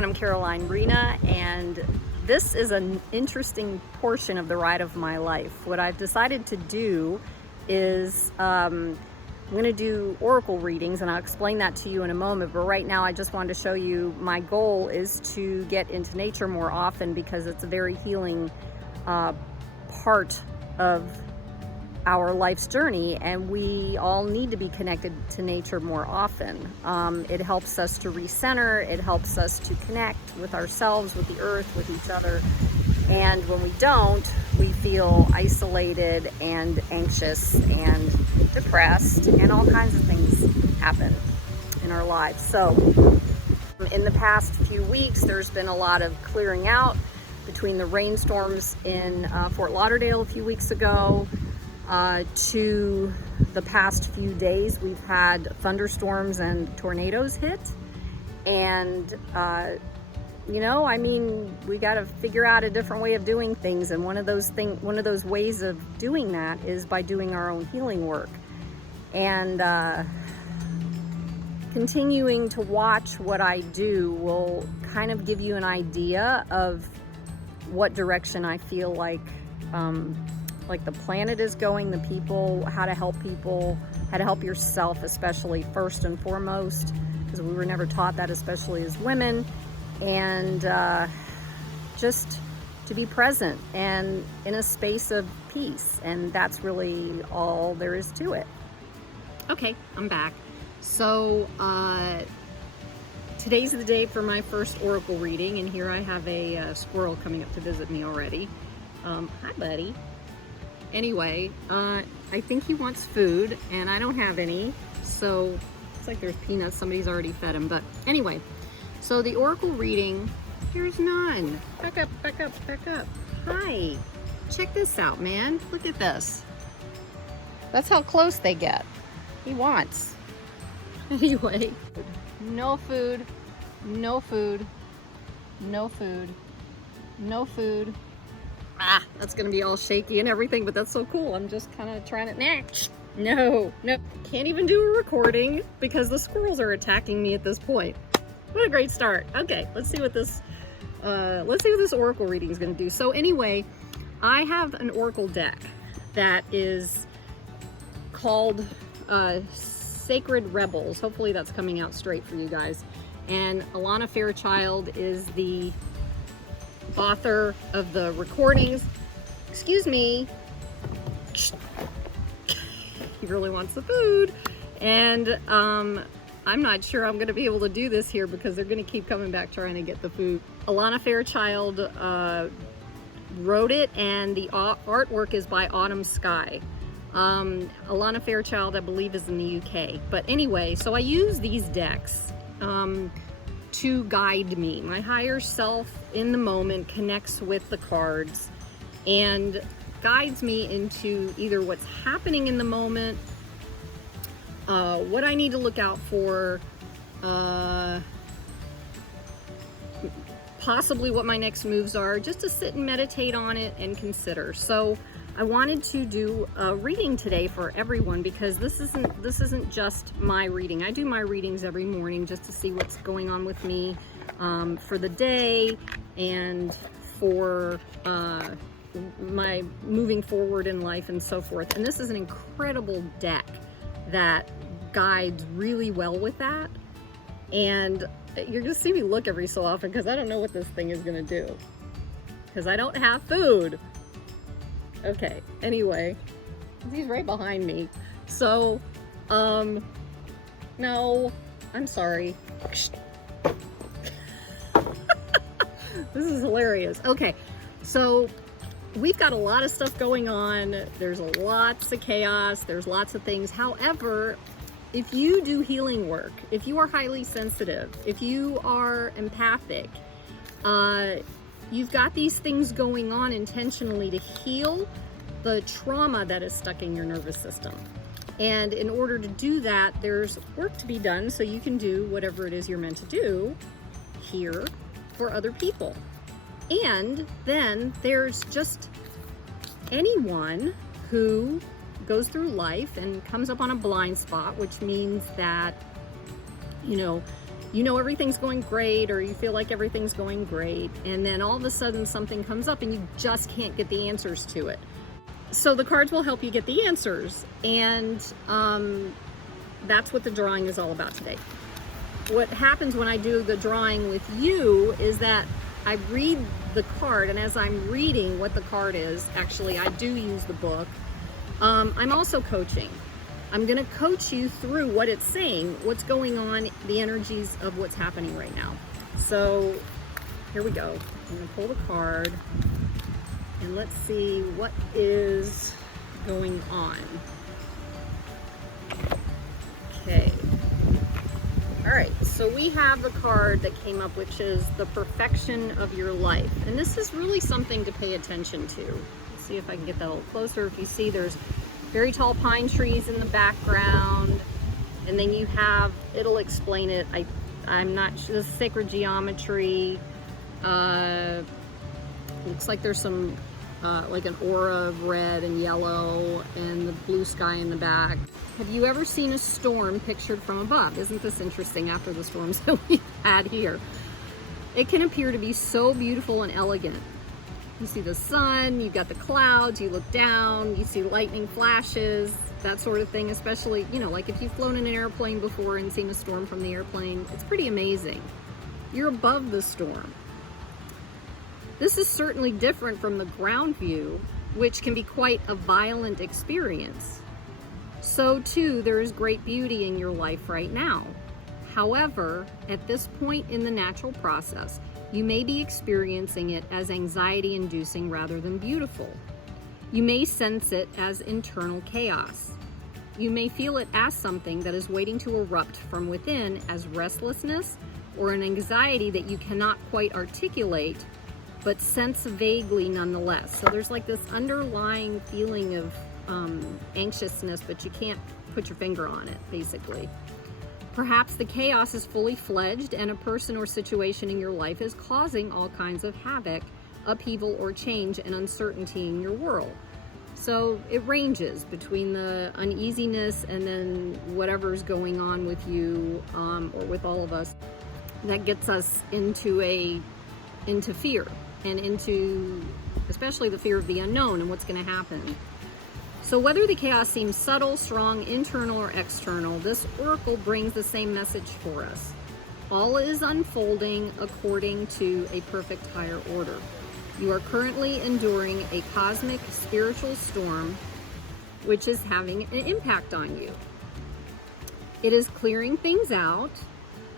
everyone, I'm Caroline Rena, and this is an interesting portion of the ride of my life. What I've decided to do is I'm going to do oracle readings, and I'll explain that to you in a moment, but right now I just wanted to show you my goal is to get into nature more often because it's a very healing part of our life's journey, and we all need to be connected to nature more often. It helps us to recenter, it helps us to connect with ourselves, with the earth, with each other, and when we don't, we feel isolated and anxious and depressed, and all kinds of things happen in our lives. So in the past few weeks, there's been a lot of clearing out between the rainstorms in Fort Lauderdale a few weeks ago to the past few days. We've had thunderstorms and tornadoes hit, and we got to figure out a different way of doing things, and one of those ways of doing that is by doing our own healing work. And continuing to watch what I do will kind of give you an idea of what direction I feel like the planet is going, the people, how to help people, how to help yourself, especially first and foremost, because we were never taught that, especially as women, and just to be present and in a space of peace. And that's really all there is to it. Okay, I'm back. So today's the day for my first oracle reading, and here I have a squirrel coming up to visit me already. Hi, buddy. Anyway, I think he wants food, and I don't have any, so it's like there's peanuts. Somebody's already fed him. But anyway, so the oracle reading, there's none. Back up, back up, back up. Hi, check this out, man. Look at this. That's how close they get. He wants. Anyway, no food, no food, no food, no food. That's gonna be all shaky and everything, but that's so cool. I'm just kind of trying to, no, can't even do a recording because the squirrels are attacking me at this point. What a great start. Okay, let's see what this oracle reading is gonna do. So anyway, I have an oracle deck that is called Sacred Rebels. Hopefully that's coming out straight for you guys. And Alana Fairchild is the author of the recordings. Excuse me. He really wants the food. And I'm not sure I'm going to be able to do this here because they're going to keep coming back trying to get the food. Alana Fairchild wrote it, and the artwork is by Autumn Sky. Alana Fairchild, I believe, is in the UK. But anyway, so I use these decks to guide me. My higher self in the moment connects with the cards and guides me into either what's happening in the moment, what I need to look out for, possibly what my next moves are, just to sit and meditate on it and consider. So I wanted to do a reading today for everyone because this isn't just my reading. I do my readings every morning just to see what's going on with me for the day and for my moving forward in life and so forth. And this is an incredible deck that guides really well with that. And you're gonna see me look every so often because I don't know what this thing is gonna do because I don't have food. Okay, anyway, he's right behind me. So, no, I'm sorry. This is hilarious. Okay, so we've got a lot of stuff going on. There's lots of chaos. There's lots of things. However, if you do healing work, if you are highly sensitive, if you are empathic, you've got these things going on intentionally to heal the trauma that is stuck in your nervous system. And in order to do that, there's work to be done so you can do whatever it is you're meant to do here for other people. And then there's just anyone who goes through life and comes up on a blind spot, which means that, you know, You know everything's going great, or you feel like everything's going great, and then all of a sudden something comes up and you just can't get the answers to it. So the cards will help you get the answers, and that's what the drawing is all about today. What happens when I do the drawing with you is that I read the card, and as I'm reading what the card is, actually I do use the book, I'm also coaching. I'm going to coach you through what it's saying, what's going on, the energies of what's happening right now. So here we go. I'm going to pull the card and let's see what is going on. Okay. All right, so we have the card that came up, which is the perfection of your life. And this is really something to pay attention to. Let's see if I can get that a little closer. If you see, there's very tall pine trees in the background, and then you have, it'll explain it, I'm not sure, this is sacred geometry. Looks like there's some like an aura of red and yellow and the blue sky in the back. Have you ever seen a storm pictured from above? Isn't this interesting after the storms that we've had here? It can appear to be so beautiful and elegant. You see the sun, you've got the clouds, you look down, you see lightning flashes, that sort of thing, especially, you know, like if you've flown in an airplane before and seen a storm from the airplane, it's pretty amazing. You're above the storm. This is certainly different from the ground view, which can be quite a violent experience. So too, there is great beauty in your life right now. However, at this point in the natural process, you may be experiencing it as anxiety-inducing rather than beautiful. You may sense it as internal chaos. You may feel it as something that is waiting to erupt from within as restlessness or an anxiety that you cannot quite articulate, but sense vaguely nonetheless. So there's like this underlying feeling of anxiousness, but you can't put your finger on it, basically. Perhaps the chaos is fully fledged and a person or situation in your life is causing all kinds of havoc, upheaval, or change and uncertainty in your world. So it ranges between the uneasiness and then whatever's going on with you or with all of us that gets us into fear and into especially the fear of the unknown and what's going to happen. So whether the chaos seems subtle, strong, internal, or external, this oracle brings the same message for us. All is unfolding according to a perfect higher order. You are currently enduring a cosmic spiritual storm, which is having an impact on you. It is clearing things out,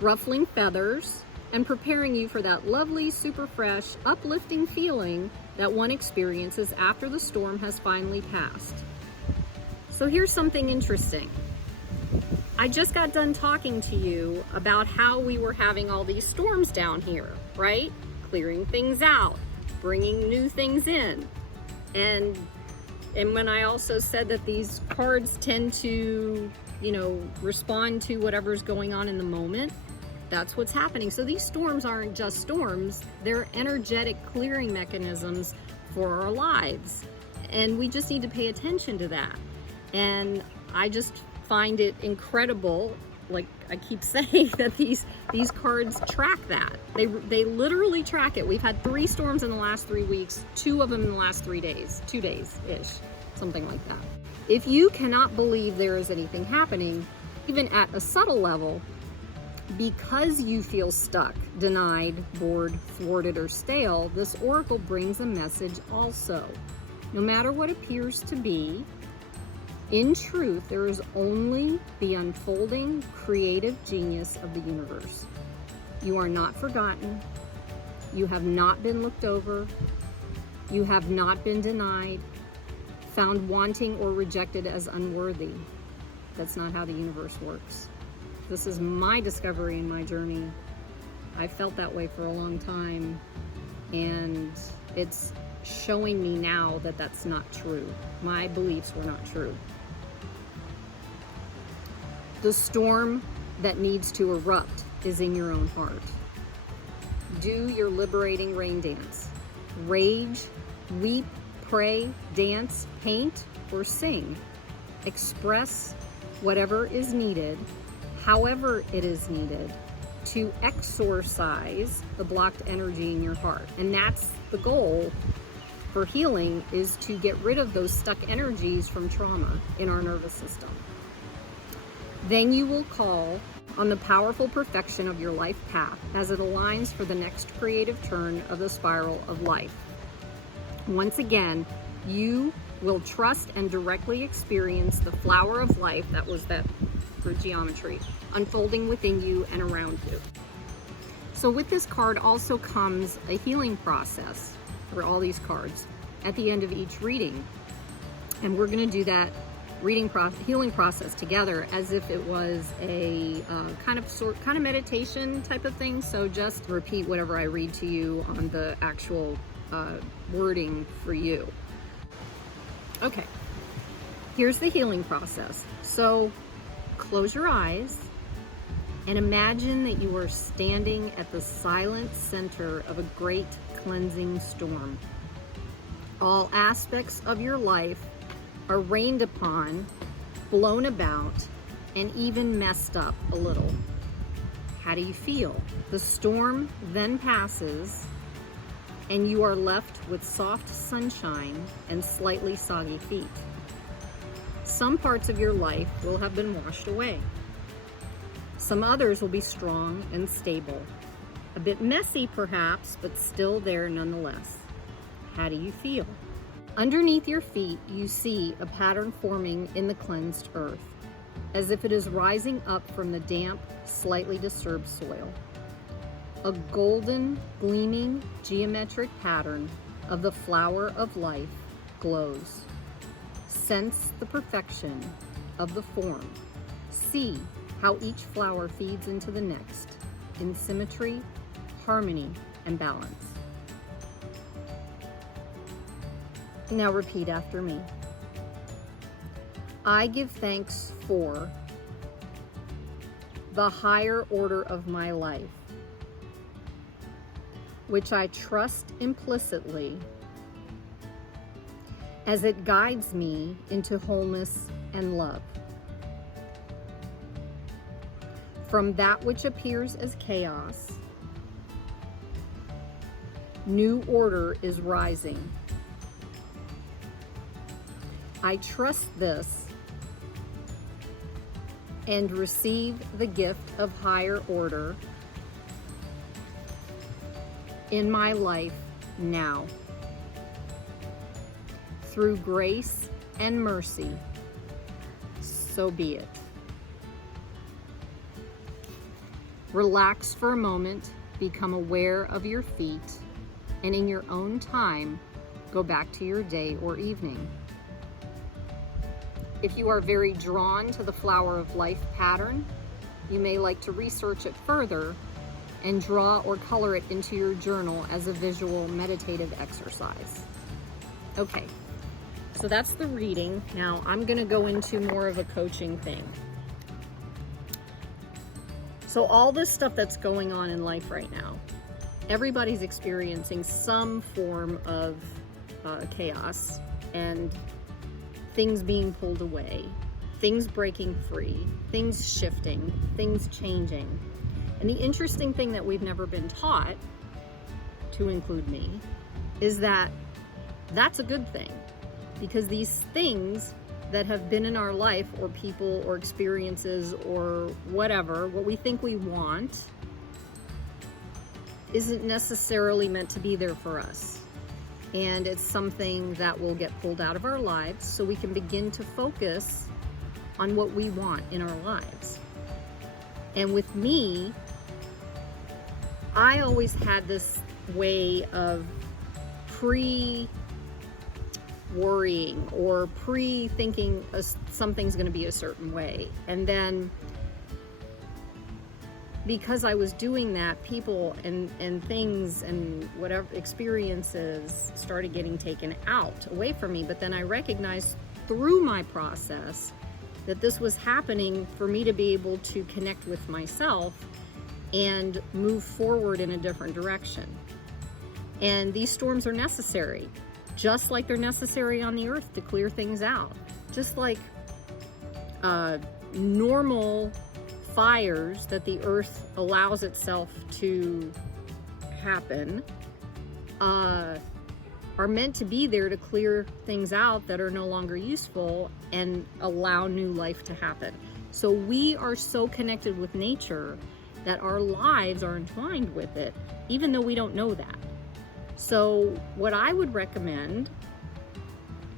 ruffling feathers, and preparing you for that lovely, super fresh, uplifting feeling that one experiences after the storm has finally passed. So here's something interesting. I just got done talking to you about how we were having all these storms down here, right? Clearing things out, bringing new things in. And when I also said that these cards tend to, you know, respond to whatever's going on in the moment, that's what's happening. So these storms aren't just storms, they're energetic clearing mechanisms for our lives. And we just need to pay attention to that. And I just find it incredible, like I keep saying, that these cards track that. They literally track it. We've had 3 storms in the last 3 weeks, 2 of them in the last 3 days, 2 days-ish, something like that. If you cannot believe there is anything happening, even at a subtle level, because you feel stuck, denied, bored, thwarted, or stale, this oracle brings a message also. No matter what appears to be, in truth, there is only the unfolding creative genius of the universe. You are not forgotten. You have not been looked over. You have not been denied, found wanting, or rejected as unworthy. That's not how the universe works. This is my discovery in my journey. I felt that way for a long time, and it's showing me now that that's not true. My beliefs were not true. The storm that needs to erupt is in your own heart. Do your liberating rain dance. Rage, weep, pray, dance, paint, or sing. Express whatever is needed, however it is needed, to exorcise the blocked energy in your heart. And that's the goal for healing, is to get rid of those stuck energies from trauma in our nervous system. Then you will call on the powerful perfection of your life path as it aligns for the next creative turn of the spiral of life. Once again, you will trust and directly experience the flower of life, that was that for geometry, unfolding within you and around you. So with this card also comes a healing process for all these cards at the end of each reading. And we're going to do that healing process together as if it was a kind of meditation type of thing. So just repeat whatever I read to you on the actual wording for you. Okay, here's the healing process. So close your eyes and imagine that you are standing at the silent center of a great cleansing storm. All aspects of your life are rained upon, blown about, and even messed up a little. How do you feel? The storm then passes, and you are left with soft sunshine and slightly soggy feet. Some parts of your life will have been washed away. Some others will be strong and stable. A bit messy perhaps, but still there nonetheless. How do you feel? Underneath your feet, you see a pattern forming in the cleansed earth, as if it is rising up from the damp, slightly disturbed soil. A golden, gleaming, geometric pattern of the flower of life glows. Sense the perfection of the form. See how each flower feeds into the next, in symmetry, harmony, and balance. Now repeat after me. I give thanks for the higher order of my life, which I trust implicitly as it guides me into wholeness and love. From that which appears as chaos, new order is rising. I trust this and receive the gift of higher order in my life now. Through grace and mercy, so be it. Relax for a moment, become aware of your feet, and in your own time, go back to your day or evening. If you are very drawn to the flower of life pattern, you may like to research it further and draw or color it into your journal as a visual meditative exercise. Okay, so that's the reading. Now I'm gonna go into more of a coaching thing. So all this stuff that's going on in life right now, everybody's experiencing some form of chaos and things being pulled away, things breaking free, things shifting, things changing. And the interesting thing that we've never been taught, to include me, is that that's a good thing, because these things that have been in our life, or people or experiences or whatever, what we think we want, isn't necessarily meant to be there for us. And it's something that will get pulled out of our lives so we can begin to focus on what we want in our lives. And with me, I always had this way of pre-worrying or pre-thinking something's going to be a certain way. And then because I was doing that, people and things and whatever experiences started getting taken out away from me. But then I recognized through my process that this was happening for me to be able to connect with myself and move forward in a different direction. And these storms are necessary, just like they're necessary on the earth to clear things out. Just like normal fires that the earth allows itself to happen are meant to be there to clear things out that are no longer useful and allow new life to happen. So we are so connected with nature that our lives are entwined with it, even though we don't know that. So what I would recommend,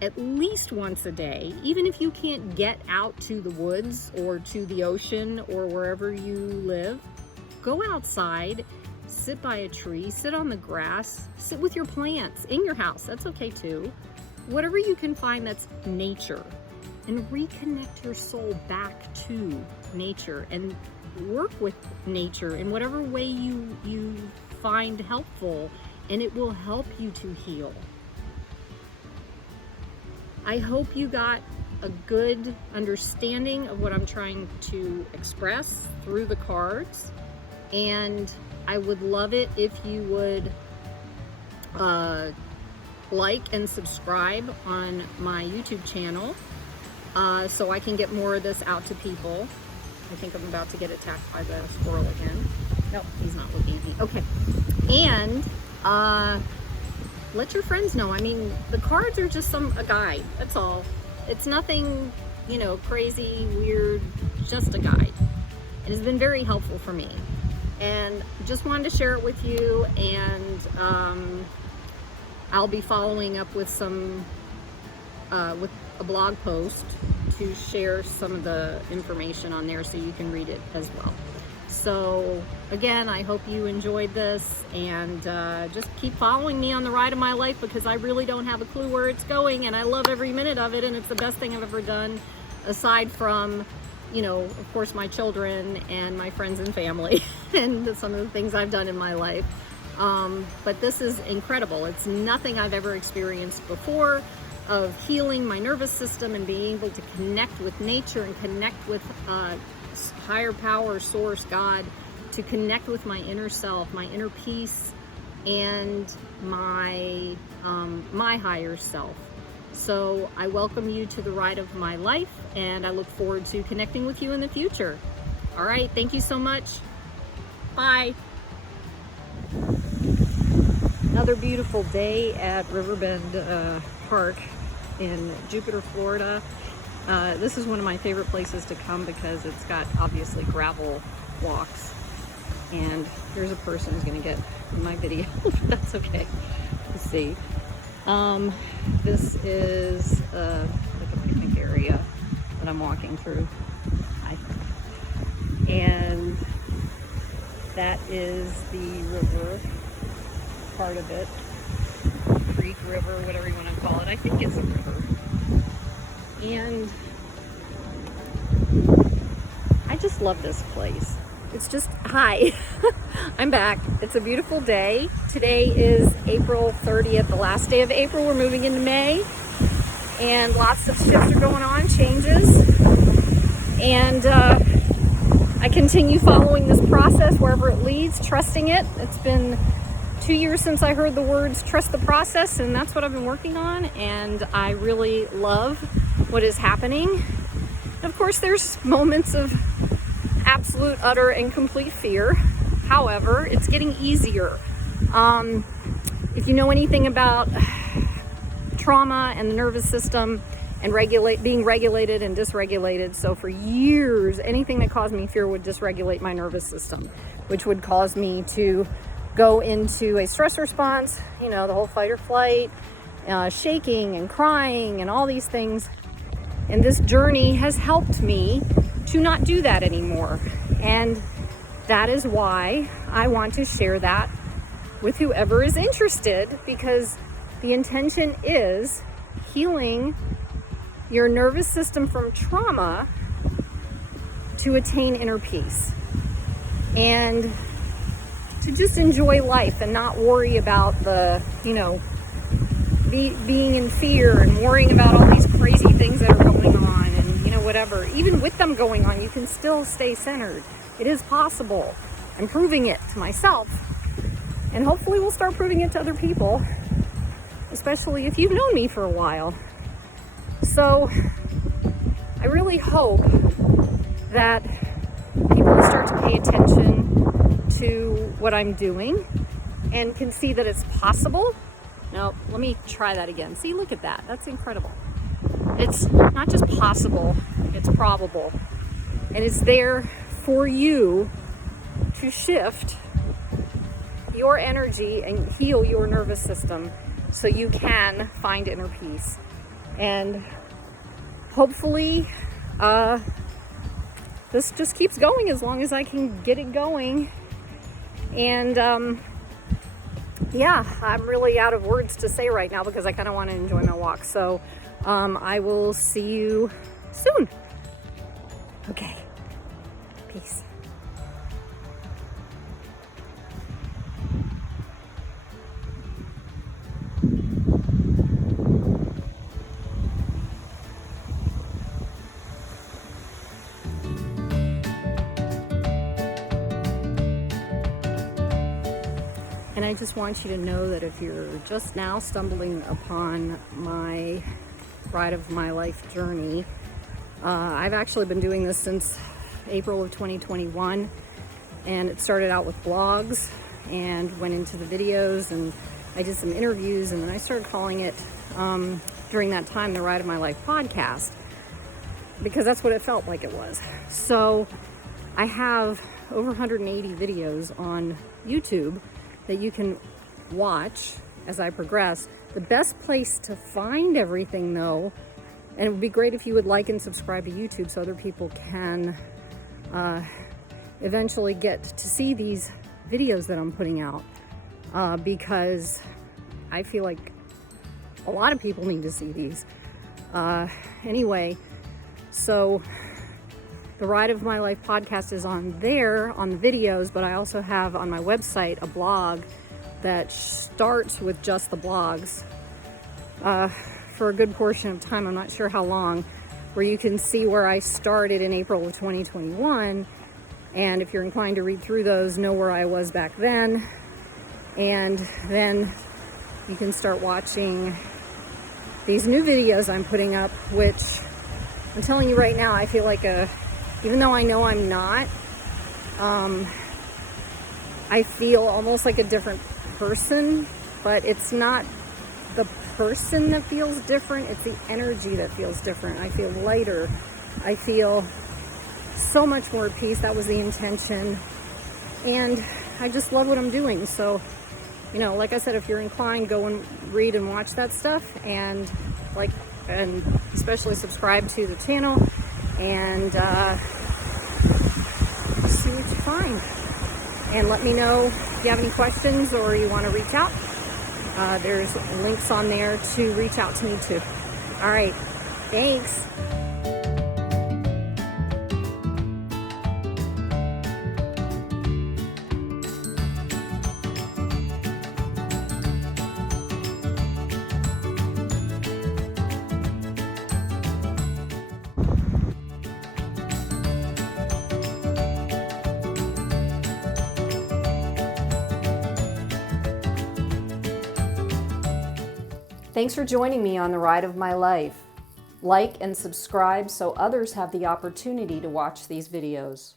at least once a day, even if you can't get out to the woods or to the ocean or wherever you live, go outside, sit by a tree, sit on the grass, sit with your plants in your house. That's okay too. Whatever you can find that's nature, and reconnect your soul back to nature and work with nature in whatever way you find helpful, and it will help you to heal. I hope you got a good understanding of what I'm trying to express through the cards, and I would love it if you would like and subscribe on my YouTube channel so I can get more of this out to people. I think I'm about to get attacked by the squirrel again. Nope, he's not looking at me. Okay. And let your friends know. I mean, the cards are just a guide. That's all. It's nothing, you know, crazy, weird, just a guide. It has been very helpful for me. And just wanted to share it with you, and I'll be following up with with a blog post to share some of the information on there so you can read it as well. So again, I hope you enjoyed this, and just keep following me on the ride of my life, because I really don't have a clue where it's going, and I love every minute of it, and it's the best thing I've ever done, aside from, you know, of course, my children and my friends and family and some of the things I've done in my life. But this is incredible. It's nothing I've ever experienced before, of healing my nervous system and being able to connect with nature and connect with higher power, source, God, to connect with my inner self, my inner peace, and my higher self. So I welcome you to the ride of my life, and I look forward to connecting with you in the future. All right, thank you so much. Bye. Another beautiful day at Riverbend Park in Jupiter, Florida. This is one of my favorite places to come because it's got obviously gravel walks. And here's a person who's gonna get in my video. That's okay. Let's see. This is like a picnic area that I'm walking through, I think. And that is the river part of it. Creek, river, whatever you want to call it. I think it's a river. And I just love this place. It's just, hi, I'm back. It's a beautiful day. Today is April 30th, the last day of April. We're moving into May, and lots of shifts are going on, changes. And I continue following this process wherever it leads, trusting it. It's been 2 years since I heard the words trust the process, and that's what I've been working on, and I really love what is happening. And of course, there's moments of absolute, utter, and complete fear. However, it's getting easier. If you know anything about trauma and the nervous system and being regulated and dysregulated, so for years, anything that caused me fear would dysregulate my nervous system, which would cause me to go into a stress response, you know, the whole fight or flight, shaking and crying and all these things. And this journey has helped me to not do that anymore. And that is why I want to share that with whoever is interested, because the intention is healing your nervous system from trauma to attain inner peace. And to just enjoy life and not worry about the, you know, being in fear and worrying about all these crazy things that are going on, and, you know, whatever. Even with them going on, you can still stay centered. It is possible. I'm proving it to myself, and hopefully we'll start proving it to other people, especially if you've known me for a while. So I really hope that people start to pay attention to what I'm doing and can see that it's possible. Now, let me try that again. See, look at that. That's incredible. It's not just possible, it's probable. And it's there for you to shift your energy and heal your nervous system so you can find inner peace. And hopefully, this just keeps going as long as I can get it going. And yeah, I'm really out of words to say right now because I kind of want to enjoy my walk. So I will see you soon. Okay, peace. And I just want you to know that if you're just now stumbling upon my ride of my life journey, I've actually been doing this since April of 2021, and it started out with blogs and went into the videos, and I did some interviews, and then I started calling it during that time the Ride of My Life podcast, because that's what it felt like it was. So I have over 180 videos on YouTube that you can watch as I progress. The best place to find everything, though, and it would be great if you would like and subscribe to YouTube so other people can eventually get to see these videos that I'm putting out, because I feel like a lot of people need to see these. Anyway, so the Ride of My Life podcast is on there, on the videos, but I also have on my website a blog that starts with just the blogs for a good portion of time. I'm not sure how long, where you can see where I started in April of 2021. And if you're inclined to read through those, know where I was back then. And then you can start watching these new videos I'm putting up, which I'm telling you right now, I feel like even though I know I'm not, I feel almost like a different person, but it's not the person that feels different, it's the energy that feels different. I feel lighter. I feel so much more at peace. That was the intention. And I just love what I'm doing. So, you know, like I said, if you're inclined, go and read and watch that stuff, and especially subscribe to the channel, and see what you find. And let me know if you have any questions or you want to reach out. There's links on there to reach out to me too. All right, thanks. Thanks for joining me on the Ride of My Life. Like and subscribe so others have the opportunity to watch these videos.